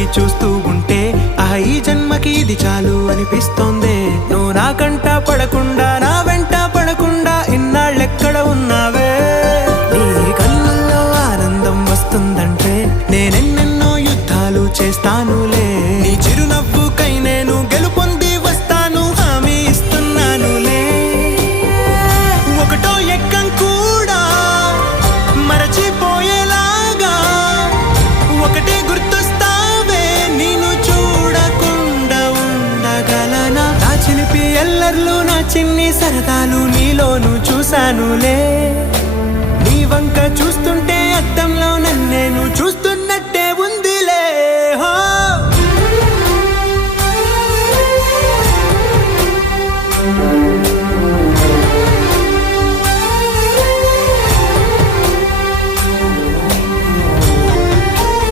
చూస్తూ ఉంటే ఈ జన్మకి ఇది చాలు అనిపిస్తోంది. నువ్వు నా కంట పడకుండా నా వెంట పడకుండా ఇన్నాళ్ళెక్కడ ఉన్నావే? నీ కళ్ళల్లో ఆనందం వస్తుందంటే నేనెన్నెన్నో యుద్ధాలు చేస్తానులే. నీ చిరునవ్వుకై నేను గెలుపొంది వస్తాను, హామీ ఇస్తున్నానులే. ఒకటో ఎక్కం కూడా మరచిపోయేలాగా ఒకటే గుర్తొస్తావే, నేను చూడకుండా ఉండగలనా? నా చిలిపి ఎల్లర్లు నా చిన్ని సరదాలు నీలోను చూశానులే. నీ వంక చూస్తుంటే అద్దంలో నన్నేను చూస్తూ